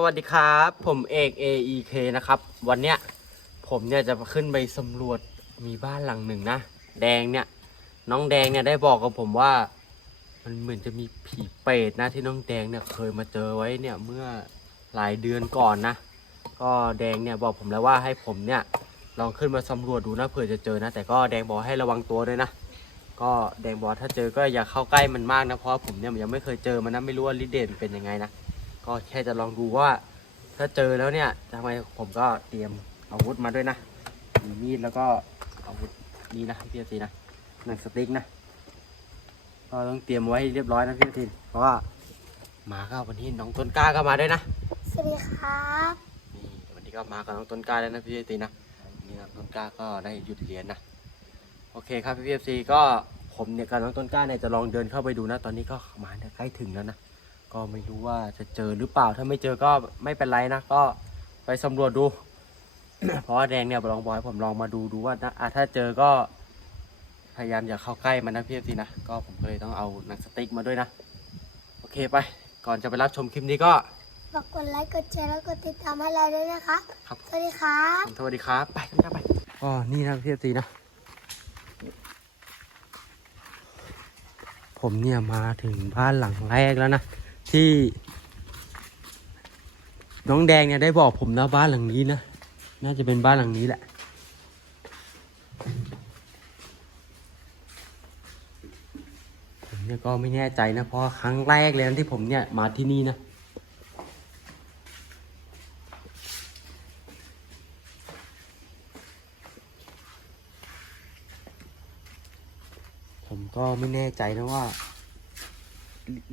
สวัสดีครับ ผมเอก AEK นะครับ วันเนี้ยผมเนี่ยจะขึ้นไปสำรวจมีบ้านหลังหนึ่งนะ แดงเนี่ย น้องแดงเนี่ยได้บอกกับผมว่า มันเหมือนจะมีผีเปรตนะที่น้องแดงเนี่ยเคยมาเจอไว้เนี่ยเมื่อหลายเดือนก่อนนะ ก็แดงเนี่ยบอกผมแล้วว่าให้ผมเนี่ยลองขึ้นมาสำรวจดูนะเผื่อจะเจอนะ แต่ก็แดงบอกให้ระวังตัวด้วยนะ ก็แดงบอกถ้าเจอก็อย่าเข้าใกล้มันมากนะเพราะผมเนี่ยยังไม่เคยเจอมันนะไม่รู้ว่าลิเดนเป็นยังไงนะ ก็แค่จะลองดูว่า ถ้าเจอแล้วเนี่ยทำไมผมก็เตรียมอาวุธมาด้วยนะมีมีดแล้วก็อาวุธนี้นะพี่อาทีนะหนังสติ๊กนะก็ต้องเตรียมไว้ให้เรียบร้อยนะพี่อาทีเพราะว่ามาก็วันนี้น้องต้นกล้าก็มาด้วยนะสวัสดีครับนี่วันนี้ก็มากับน้องต้นกล้าแล้วนะพี่อาทีนะนี่น้องต้นกล้าก็ได้หยุดเรียนนะโอเคครับพี่เอฟซีก็ผมเนี่ยกับน้องต้นกล้าเนี่ยจะลองเดินเข้าไปดูนะ ตอนนี้ก็มาเนี่ยใกล้ถึงแล้วนะ ก็ไม่รู้ว่าจะเจอหรือเปล่า ถ้าไม่เจอก็ไม่เป็นไรนะ ก็ไปสำรวจดู เพราะว่าแดงเนี่ยลองบอยผมลองมาดูดูว่านะอะถ้าเจอก็พยายามอย่าเข้าใกล้มันนะพี่เอฟซีนะ ก็ผมก็เลยต้องเอาหนังสติ๊กมาด้วยนะ โอเคไป ก่อนจะไปรับชมคลิปนี้ก็ฝากกดไลค์ กดแชร์ แล้วกดติดตามให้เราด้วยนะคะ ครับ สวัสดีครับ สวัสดีครับ ไปกันไปก็นี่นะพี่เอฟซีนะ ผมเนี่ยมาถึงบ้านหลังแรกแล้วนะ ที่ น้องแดงเนี่ยได้บอกผมนะบ้านหลังนี้นะน่าจะเป็นบ้านหลังนี้แหละผมเนี่ยก็ไม่แน่ใจนะเพราะครั้งแรกเลยนะที่ผมเนี่ยมาที่นี่นะผมก็ไม่แน่ใจนะว่า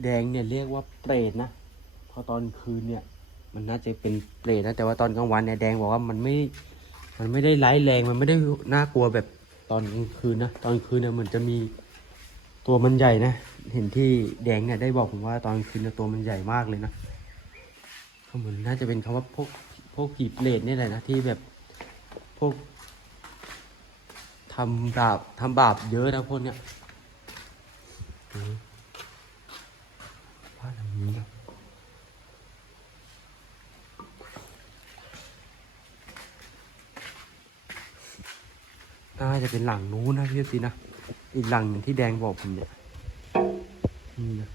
แดงเนี่ยเรียกว่าเปรตนะเพราะตอนคืนเนี่ย มันน่าจะเป็นเปรตนะแต่ว่าตอนกลางวันเนี่ยแดงบอกว่ามันไม่ มันไม่ได้ร้ายแรงมันไม่ได้น่ากลัวแบบตอนกลางคืนนะตอนกลางคืนเนี่ยเหมือนจะมีตัวมันใหญ่นะเห็นที่แดงเนี่ยได้บอกผมว่าตอนคืนเนี่ยตัวมันใหญ่มากเลยนะเหมือนน่าจะเป็นคำว่าพวกพวกผีเปรตนี่แหละนะที่แบบพวกทำบาปทำบาปเยอะนะพวกเนี้ย อืมบ้านหลังนี้นะน่า จะเป็นหลังนู้นนะพี่สินะ อีกหลังหนึ่งที่แดงบอกผมเนี่ยนี่นะ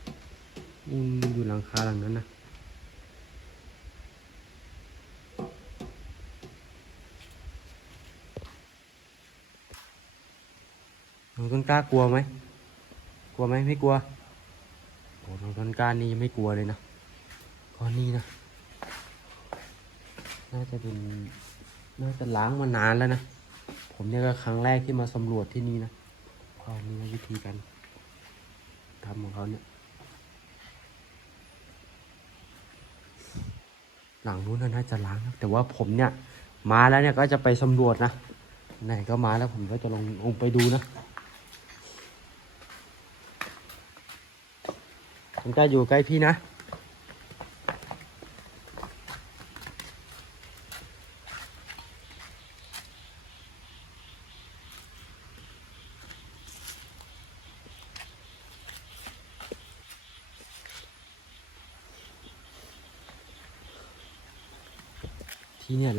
อืมอยู่หลังคาหลังนั้นนะน้องต้นกล้ากลัวไหม กลัวไหมไม่กลัวโอ้น้องต้นกล้านี่ยังไม่กลัวเลยนะก็นี่นะ น่าจะเป็น น่าจะล้างมานานแล้วนะ ผมเนี่ยก็ครั้งแรกที่มาสำรวจที่นี่นะก็มีวิธีการทำของเขาเนี่ย หลังนู้นนะน่าจะล้างนะแต่ว่าผมเนี่ย มาแล้วเนี่ยก็จะไปสำรวจนะไหนก็มาแล้วผมก็จะลงลงไปดูนะผมก็อยู่ใกล้พี่นะ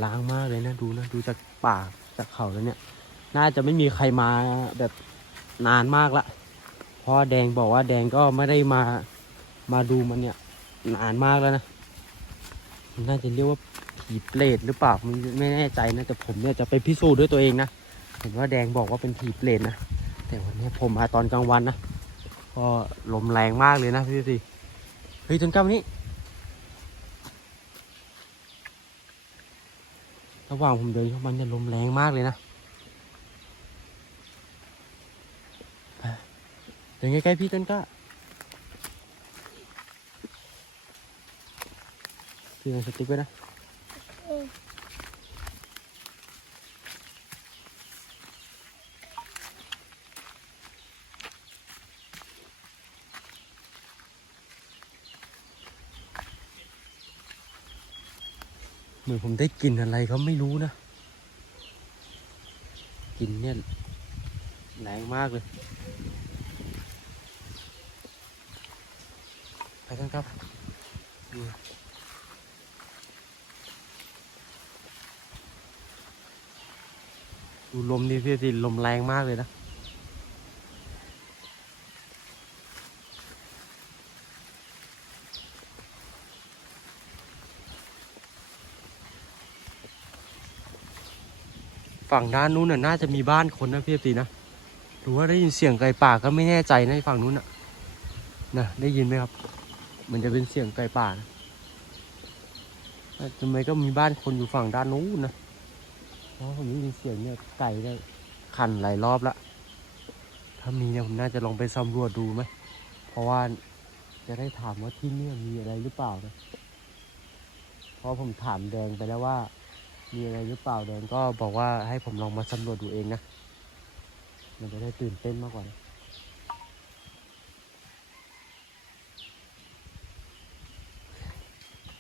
ล้างมากเลยนะดูนะดูจากป่าจากเขาแล้วเนี่ย น่าจะไม่มีใครมาแบบนานมากละเพราะว่าแดงบอกว่าแดงก็ไม่ได้มามาดูมันเนี่ยนานมากแล้วนะมันน่าจะเรียกว่าผีเปรตหรือเปล่ามันไม่แน่ใจนะแต่ผมเนี่ยจะไปพิสูจน์ด้วยตัวเองนะเห็นว่าแดงบอกว่าเป็นผีเปรตนะแต่วันนี้ผมมาตอนกลางวันนะก็ลมแรงมากเลยนะพี่สิเฮ้ยจนกล้าวัน ระหว่างผมเดินเข้ามาเนี่ยลมแรงมากเลยนะไปเดินใกล้ๆพี่ต้นกล้าพี่เอสติ๊กไว้นะ มือผมได้กลิ่นอะไรเขาไม่รู้นะกลิ่นเนี่ยแรงมากเลย ไปกันครับดูลมนี่พี่สิลมแรงมากเลยนะ ฝั่งด้านนู้นน่ะน่าจะมีบ้านคนนะพี่สินะหรือว่าได้ยินเสียงไก่ป่าก็ไม่แน่ใจนะฝั่งนู้นน่ะนะได้ยินไหมครับมันจะเป็นเสียงไก่ป่านะทำไมก็มีบ้านคนอยู่ฝั่งด้านนู้นนะเพราะผมได้ยินเสียงเนี่ยไก่ได้ขันหลายรอบละถ้ามีเนี่ยผมน่าจะลองไปสำรวจดูไหมเพราะว่าจะได้ถามว่าที่นี่มีอะไรหรือเปล่านะเพราะผมถามแดงไปแล้วว่า มีอะไรหรือเปล่าแดงก็บอกว่าให้ผมลองมาสำรวจดูเองนะ มันจะได้ตื่นเต้นมากกว่านะ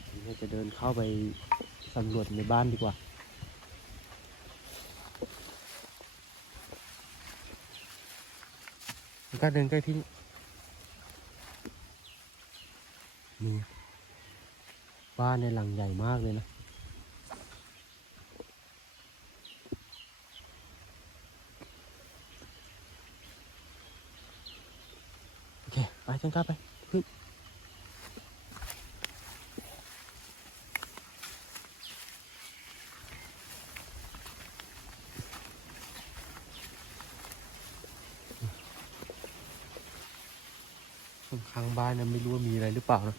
ผมน่าจะเดินเข้าไปสำรวจในบ้านดีกว่า ก็เดินใกล้พี่นี่บ้านในหลังใหญ่มากเลยนะ โอ เคไปจังกล้าไปขึ้นข้างบ้านนะไม่รู้ว่ามีอะไรหรือเปล่านะ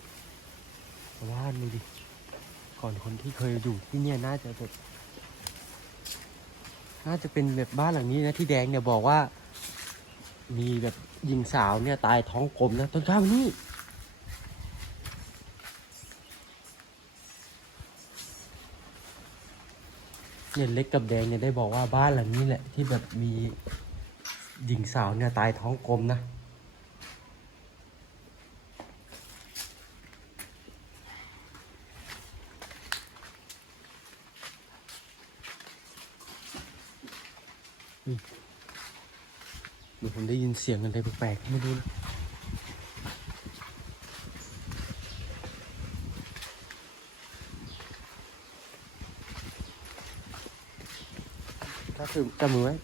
แต่ว่าดูดิ ก่อนคนที่เคยอยู่ที่เนี่ยน่าจะแบบน่าจะเป็นแบบบ้านหลังนี้นะที่แดงเนี่ยบอกว่า มีแบบ หญิงสาวเนี่ยตายท้องกลมนะต้นข้าวนี่เนี่ยเล็กกับแดงเนี่ยได้บอกว่าบ้านหลังนี้แหละที่แบบมีหญิงสาวเนี่ยตายท้องกลมนะเดี๋ ยวผมได้ยินเสียงอะไรแปลกๆไม่รู้นะถ้าคือจำมือไว้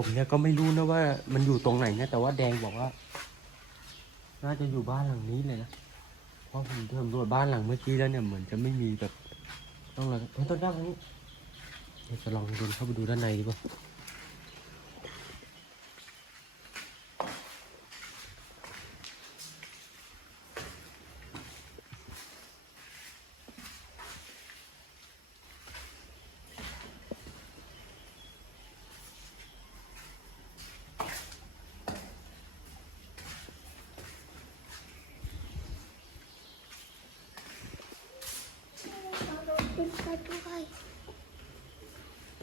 ผมเนี่ยก็ไม่รู้นะว่า มันอยู่ตรงไหนนะแต่ว่าแดงบอกว่า น่าจะอยู่บ้านหลังนี้เลยนะเพราะผมสำรวจบ้านหลังเมื่อกี้แล้วเนี่ยเหมือนจะไม่มีแบบ ต้องอะไรเฮ้ยต้นด้านนี้เดี๋ยวจะลองเดินเข้าไปดูด้านในดีกว่า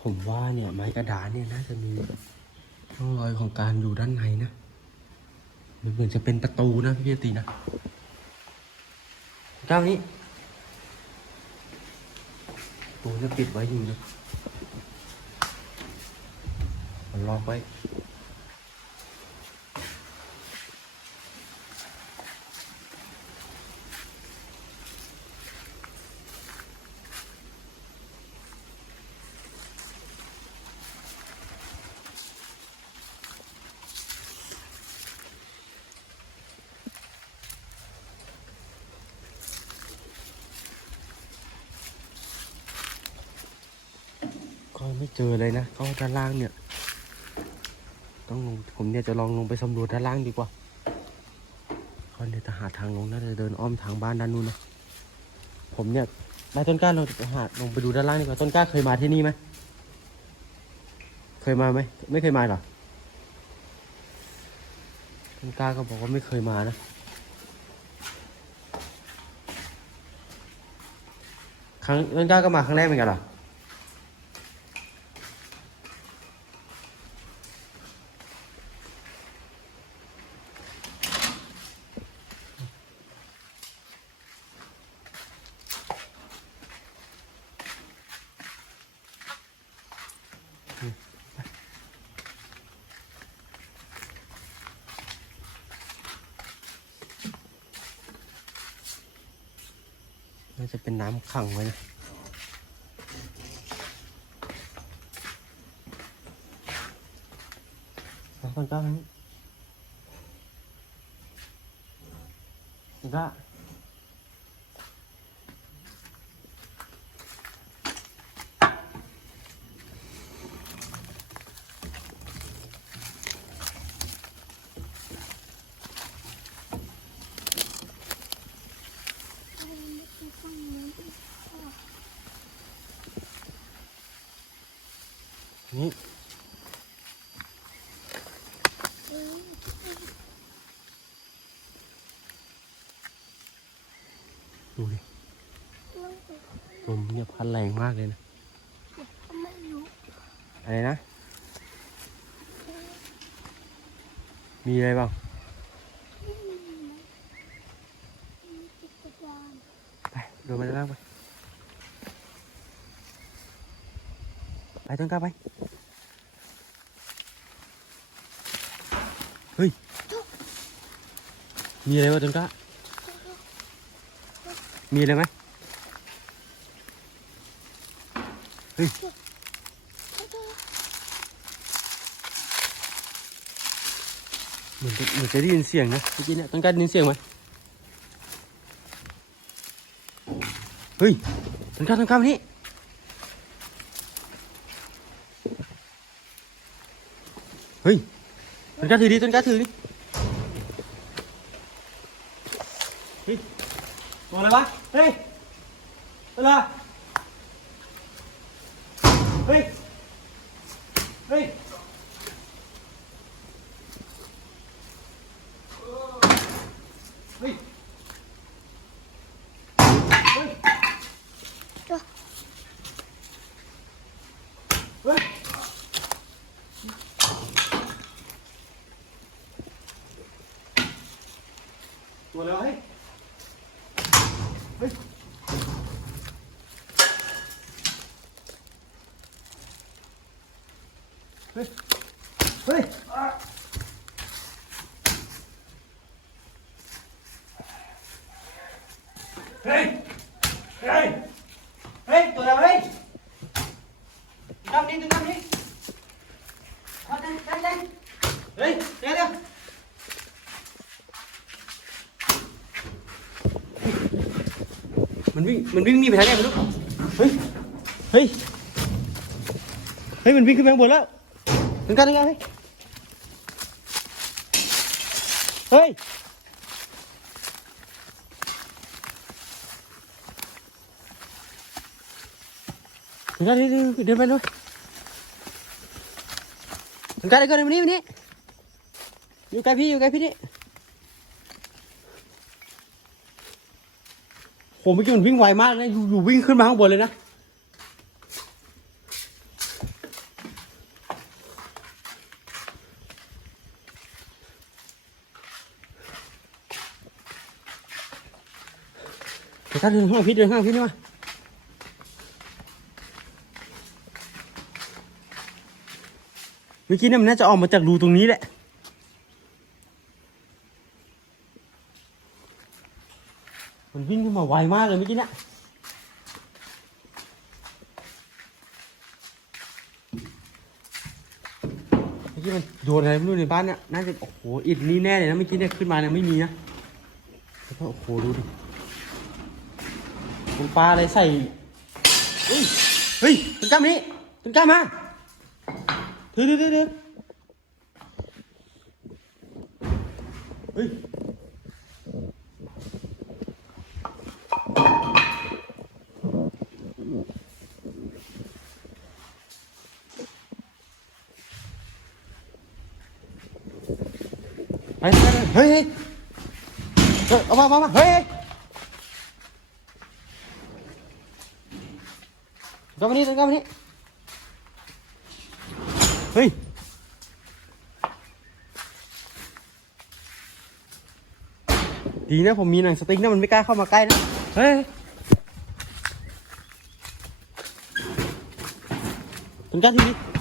ผมว่าเนี่ยไม้กระดานเนี่ยน่าจะมีร่องรอยของการอยู่ด้านในนะ มันเหมือนจะเป็นประตูนะพี่เยตีนะเจ้านี้ประตูจะปิดไว้อยู่นะมันล็อกไว้ ไม่เจอเลยนะก็ด้านล่างเนี่ย ต้องลงผมเนี่ยจะลองลงไปสำรวจด้านล่างดีกว่าก็เดี๋ยวจะหาทางลงน่าจะเดินอ้อมทางบ้านด้านนู้นนะผมเนี่ยนายต้นกล้าเราหาลงไปดูด้านล่างดีกว่าต้นกล้าเคยมาที่นี่ไหมเคยมาไหมไม่เคยมาหรอต้นกล้าก็บอกว่าไม่เคยมานะครั้งต้นกล้าก็มาครั้งแรกเหมือนกันหรอ น่าจะเป็นน้ำขังไว้นะสองคนก็นี้อีกล นี่ดูดิลมเนี่ยพัดแรงมากเลยนะอะไรนะ มีอะไรบ้างไปดูมันล่างไป ไปต้นกล้าไป เฮ้ย มีอะไรวะต้นกล้า มีอะไรไหมเฮ้ยเหมือนจะเหมือนจะได้ยินเสียงนะเมื่อกี้เนี่ยต้นกล้าได้ยินเสียงไหมเฮ้ยต้นกล้าต้นกล้ามานี่ เฮ้ยต้นกล้าถือดิต้นกล้าถือดิเฮ้ยตัวอะไรวะเฮ้ยอะไรเฮ้ยเฮ้ยเฮ้ยเฮ้ย เฮ้ย ตัวอะไรวะเฮ้ย เฮ้ย เฮ้ย เฮ้ย เฮ้ย เฮ้ย เฮ้ย ตัวอะไรวะเฮ้ยทำนี่ทำนี่ทำนี่ทำนี่ เฮ้ยเดี๋ยวเดี๋ยวมันวิ่งมันวิ่งหนีไปทางไหนไม่รู้เฮ้ยเฮ้ยเฮ้ยมัน อยู่ใกล้พี่อยู่ใกล้พี่นี่โหเมื่อกี้มันวิ่งไวมากนะอยู่อยู่วิ่งขึ้นมาข้างบนเลยนะเดี๋ยวกันเดินข้างพี่เดินข้างพี่นี่มาเมื่อกี้เนี่ยมันน่าจะออกมาจากรูตรงนี้แหละ มันวิ่งขึ้นมาไวมากเลยเมื่อกี้เนี่ยเมื่อกี้มันโดนอะไรไม่รู้ในบ้านเนี่ยน่าจะโอ้โหอิดนี่แน่เลยนะเมื่อกี้เนี่ยขึ้นมาเนี่ยไม่มีนะแล้วก็โอ้โหดูดิตรงปลาอะไรใส่เฮ้ยเฮ้ยต้นกล้ามนี้ต้นกล้ามาถือถือถือเฮ้ย ไปไปไปเฮ้ยเฮ้ยเฮ้ยเอามาเอามาเฮ้ยเฮ้ยกลับมานี่กลับมานี่เฮ้ยดีนะผมมีหนังสติ๊กนะมันไม่กล้าเข้ามาใกล้นะ เฮ้ยถึงกล้าทีนี้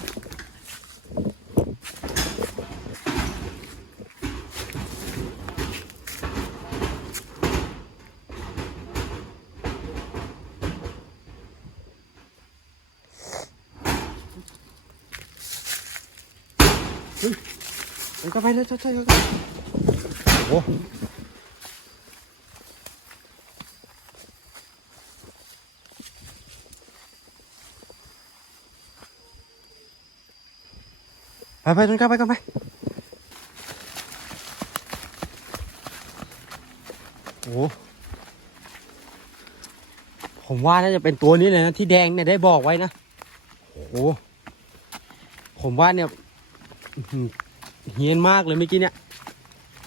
ก็ไปเลยช่วยๆกันโอ้โหไปไปต้นกล้าไปกันไปโอ้โหผมว่าน่าจะเป็นตัวนี้เลยนะที่แดงเนี่ยได้บอกไว้นะ โอ้โหผมว่าเนี่ย เฮี้ยนมากเลยเมื่อกี้เนี่ย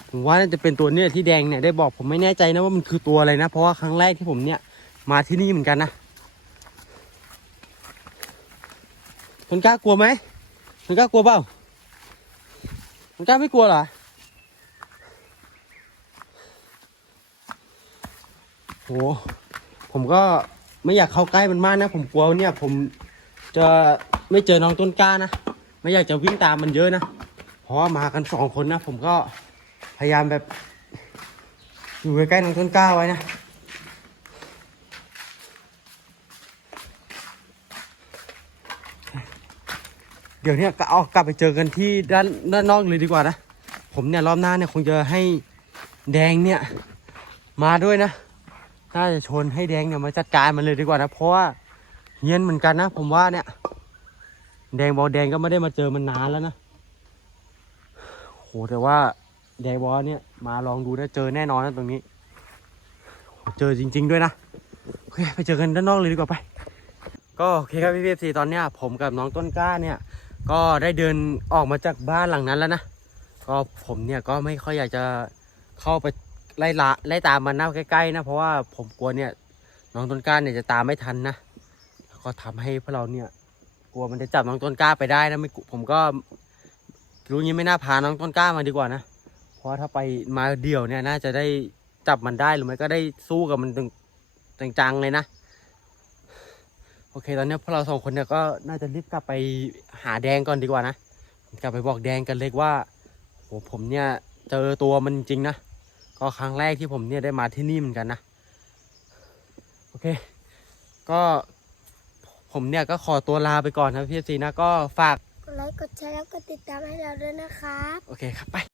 ผมว่าน่าจะเป็นตัวเนี้ที่แดงเนี่ยได้บอกผมไม่แน่ใจนะว่ามันคือตัวอะไรนะ เพราะว่าครั้งแรกที่ผมเนี่ย มาที่นี่เหมือนกันนะคนกล้ากลัวไหมคนกล้ากลัวเปล่าคนกล้าไม่กลัวเหรอโหผมก็ไม่อยากเข้าใกล้มันมากนะ ผมกลัวเนี่ย ผมจะไม่เจอน้องต้นกล้านะ ไม่อยากจะวิ่งตามมันเยอะนะ เพราะว่ามากันสองคนนะ ผมก็พยายามแบบ อยู่ใกล้ๆน้องต้นกล้าไว้นะเดี๋ยวเนี้ยก็เอากลับไปเจอกันที่ด้านด้านนอกเลยดีกว่านะ ผมเนี่ยรอบหน้าเนี่ยคงจะให้แดงเนี่ยมาด้วยนะ น่าจะชวนให้แดงเนี่ยมาจัดการมันเลยดีกว่านะ เพราะว่าเฮี้ยนเหมือนกันนะ ผมว่าเนี่ย แดงบอกแดงก็ไม่ได้มาเจอมันนานแล้วนะ แต่ว่าแดงบอเนี่ยมาลองดูนะเจอแน่นอนนะตรงนี้ เจอจริง ๆ ด้วยนะโอเคไปเจอกันด้านนอกเลยดีกว่าไป ก็โอเคครับพี่พีซีตอนเนี้ยผมกับน้องต้นกล้าเนี่ย ก็ได้เดินออกมาจากบ้านหลังนั้นแล้วนะก็ผมเนี่ยก็ไม่ค่อยอยากจะเข้าไปไล่ละไล่ตามมันนะใกล้ๆนะเพราะว่าผมกลัวเนี่ยน้องต้นกล้าเนี่ยจะตามไม่ทันนะก็ทำให้พวกเราเนี่ย กลัวมันจะจับน้องต้นกล้าไปได้นะไม่กุผมก็ รู้งี้ไม่น่าพาน้องต้นกล้ามาดีกว่านะ เพราะถ้าไปมาเดี่ยวเนี่ยน่าจะได้จับมันได้หรือไม่ก็ได้สู้กับมันตึงจังๆเลยนะ โอเคตอนนี้พวกเราสองคนเนี่ยก็น่าจะรีบกลับไปหาแดงก่อนดีกว่านะ กลับไปบอกแดงกันเลยว่าโหผมเนี่ยเจอตัวมันจริงนะ ก็ครั้งแรกที่ผมเนี่ยได้มาที่นี่เหมือนกันนะ โอเค ก็ผมเนี่ยก็ขอตัวลาไปก่อนนะพี่ซีนะก็ฝาก กดไลค์ กดแชร์ แล้วกดติดตามให้เราด้วยนะครับ โอเคครับ ไป